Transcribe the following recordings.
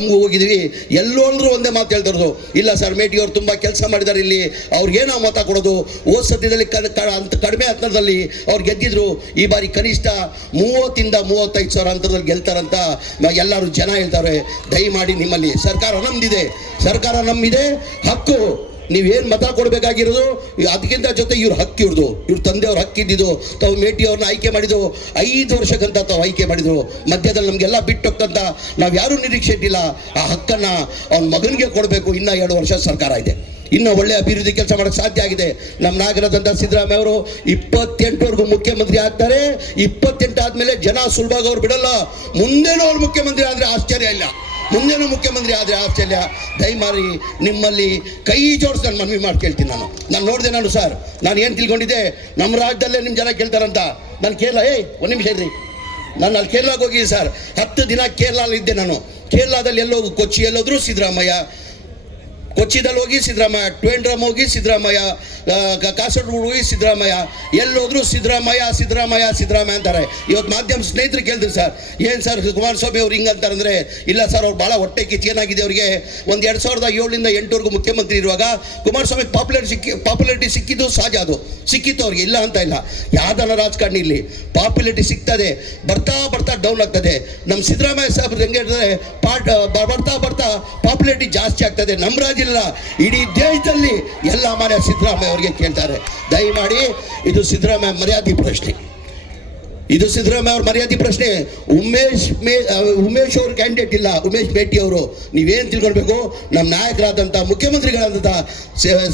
ಹೋಗಿದ್ವಿ, ಎಲ್ಲೋದ್ರು ಒಂದೇ ಮಾತು ಹೇಳ್ತಿರೋದು, ಇಲ್ಲ ಸರ್ ಮೇಟಿ ಅವ್ರು ತುಂಬ ಕೆಲಸ ಮಾಡಿದ್ದಾರೆ, ಇಲ್ಲಿ ಅವ್ರಿಗೇನೋ ಮತ ಕೊಡೋದು. ಹೋದ ಸದ್ಯದಲ್ಲಿ ಕಡಿಮೆ ಅಂತರದಲ್ಲಿ ಅವ್ರು ಗೆದ್ದಿದ್ರು, ಈ ಬಾರಿ ಕನಿಷ್ಠ 30,000-35,000 ಅಂತರದಲ್ಲಿ ಗೆಲ್ತಾರಂತ ಎಲ್ಲರೂ ಜನ ಹೇಳ್ತಾರೆ. ದಯಮಾಡಿ ನಿಮ್ಮಲ್ಲಿ ಸರ್ಕಾರ ನಮ್ಮಿದೆ, ಹಕ್ಕು. ನೀವೇನು ಮತ ಕೊಡಬೇಕಾಗಿರೋದು ಅದಕ್ಕಿಂತ ಜೊತೆ ಇವ್ರ ಹಕ್ಕು, ಇವ್ರ ತಂದೆಯವ್ರ ಹಕ್ಕಿದ್ದು. ತಾವು ಮೇಟಿ ಅವ್ರನ್ನ ಆಯ್ಕೆ ಮಾಡಿದ್ದು 5 ವರ್ಷಕ್ಕಂತ ತಾವು ಆಯ್ಕೆ ಮಾಡಿದ್ರು. ಮಧ್ಯದಲ್ಲಿ ನಮಗೆಲ್ಲ ಬಿಟ್ಟೋಗ್ತಂತ ನಾವು ಯಾರೂ ನಿರೀಕ್ಷೆ ಇಟ್ಟಿಲ್ಲ. ಆ ಹಕ್ಕನ್ನು ಅವನ ಮಗನಿಗೆ ಕೊಡಬೇಕು. ಇನ್ನೂ 2 ವರ್ಷ ಸರ್ಕಾರ ಇದೆ, ಇನ್ನೂ ಒಳ್ಳೆ ಅಭಿವೃದ್ಧಿ ಕೆಲಸ ಮಾಡೋಕ್ಕೆ ಸಾಧ್ಯ ಆಗಿದೆ. ನಮ್ಮ ನಾಯಕರಾದಂಥ ಸಿದ್ದರಾಮಯ್ಯ ಅವರು 28ವರೆಗೂ ಮುಖ್ಯಮಂತ್ರಿ ಆಗ್ತಾರೆ. 28 ಆದಮೇಲೆ ಜನ ಸುಲಭವಾಗಿ ಅವ್ರು ಬಿಡಲ್ಲ. ಮುಂದೇನೂ ಅವ್ರು ಮುಖ್ಯಮಂತ್ರಿ ಆದರೆ ಆಶ್ಚರ್ಯ ಇಲ್ಲ, ಮುಂದೇನೂ ಮುಖ್ಯಮಂತ್ರಿ ಆದರೆ ಆಶ್ಚರ್ಯ. ದಯಮಾಡಿ ನಿಮ್ಮಲ್ಲಿ ಕೈ ಜೋಡಿಸಿ ನಾನು ಮನವಿ ಮಾಡಿ ಕೇಳ್ತೀನಿ. ನಾನು ನೋಡಿದೆ. ಸರ್ ನಾನು ಏನು ತಿಳ್ಕೊಂಡಿದ್ದೆ, ನಮ್ಮ ರಾಜ್ಯದಲ್ಲೇ ನಿಮ್ಮ ಜನ ಕೇಳ್ತಾರಂತ. ನಾನು ಕೇರಳ ಒಂದು ನಿಮಿಷ ಇರ್ರಿ, ನಾನು ಅಲ್ಲಿ ಕೇರಳಕ್ಕೆ ಹೋಗಿದ್ದೆ ಸರ್. 10 ದಿನ ಕೇರಳಲ್ಲಿದ್ದೆ ನಾನು. ಕೇರಳದಲ್ಲಿ ಎಲ್ಲೋಗಿ ಕೊಚ್ಚಿ ಎಲ್ಲೋದ್ರು ಸಿದ್ದರಾಮಯ್ಯ, ಕೊಚ್ಚಿದಲ್ಲಿ ಹೋಗಿ ಸಿದ್ದರಾಮಯ್ಯ, ಟ್ವೇಂಡ್ರಮ್ ಹೋಗಿ ಸಿದ್ದರಾಮಯ್ಯ, ಕಾಸರಗೋಡು ಹೋಗಿ ಸಿದ್ದರಾಮಯ್ಯ, ಎಲ್ಲೋದ್ರು ಸಿದ್ದರಾಮಯ್ಯ ಅಂತಾರೆ. ಇವತ್ತು ಮಾಧ್ಯಮ ಸ್ನೇಹಿತರು ಕೇಳ್ತೀರಿ, ಸರ್ ಏನು ಸರ್ ಕುಮಾರಸ್ವಾಮಿ ಅವ್ರು ಹಿಂಗಂತಾರಂದರೆ, ಇಲ್ಲ ಸರ್ ಅವ್ರು ಭಾಳ ಹೊಟ್ಟೆ ಕಿಚ್ಚು. ಏನಾಗಿದೆ ಅವರಿಗೆ, ಒಂದು 2007ರಿಂದ 8ವರೆಗೂ ಮುಖ್ಯಮಂತ್ರಿ ಇರುವಾಗ ಕುಮಾರಸ್ವಾಮಿ ಪಾಪ್ಯುಲಾರಿಟಿ ಸಿಕ್ಕಿದ್ದು ಸಹಜ, ಅದು ಸಿಕ್ಕಿತ್ತು ಅವ್ರಿಗೆ, ಇಲ್ಲ ಅಂತ ಇಲ್ಲ. ಯಾವ್ದಾನ ರಾಜಕಾರಣಿ ಇಲ್ಲಿ ಪಾಪ್ಯುಲಾರಿಟಿ ಸಿಗ್ತದೆ, ಬರ್ತಾ ಡೌನ್ ಆಗ್ತದೆ. ನಮ್ಮ ಸಿದ್ದರಾಮಯ್ಯ ಸಾಹೇಬ್ರು ಹೆಂಗೆ ಹೇಳಿದ್ರೆ ಬರ್ತಾ ಪಾಪ್ಯುಲಾರಿಟಿ ಜಾಸ್ತಿ ಆಗ್ತದೆ. ನಮ್ಮ ರಾಜ್ಯ ಇಲ್ಲ, ಇಡೀ ದೇಶದಲ್ಲಿ ಎಲ್ಲ ಮನೆ ಸಿದ್ದರಾಮಯ್ಯ ಅವರಿಗೆ ಕೇಳ್ತಾರೆ. ದಯಮಾಡಿ ಇದು ಸಿದ್ದರಾಮಯ್ಯ ಮರ್ಯಾದೆ ಪ್ರಶ್ನೆ, ಇದು ಸಿದ್ದರಾಮಯ್ಯ ಅವ್ರ ಮರ್ಯಾದೆ ಪ್ರಶ್ನೆ. ಉಮೇಶ್ ಅವ್ರ ಕ್ಯಾಂಡಿಡೇಟ್ ಇಲ್ಲ, ಉಮೇಶ್ ಮೇಟಿ ಅವರು. ನೀವೇನು ತಿಳ್ಕೊಳ್ಬೇಕು, ನಮ್ಮ ನಾಯಕರಾದಂಥ ಮುಖ್ಯಮಂತ್ರಿಗಳಾದಂಥ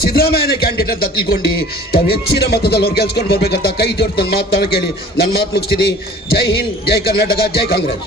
ಸಿದ್ದರಾಮಯ್ಯನೇ ಕ್ಯಾಂಡಿಡೇಟ್ ಅಂತ ತಿಳ್ಕೊಂಡು ತಾವು ಹೆಚ್ಚಿನ ಮತದಲ್ಲಿ ಅವ್ರು ಗೆಲ್ಸ್ಕೊಂಡು ಬರ್ಬೇಕಂತ ಕೈ ಜೋಡಿಸಿ ನನ್ನ ಮಾತನ್ನು ಕೇಳಿ ನನ್ನ ಮಾತು ಮುಗಿಸ್ತೀನಿ. ಜೈ ಹಿಂದ್, ಜೈ ಕರ್ನಾಟಕ, ಜೈ ಕಾಂಗ್ರೆಸ್.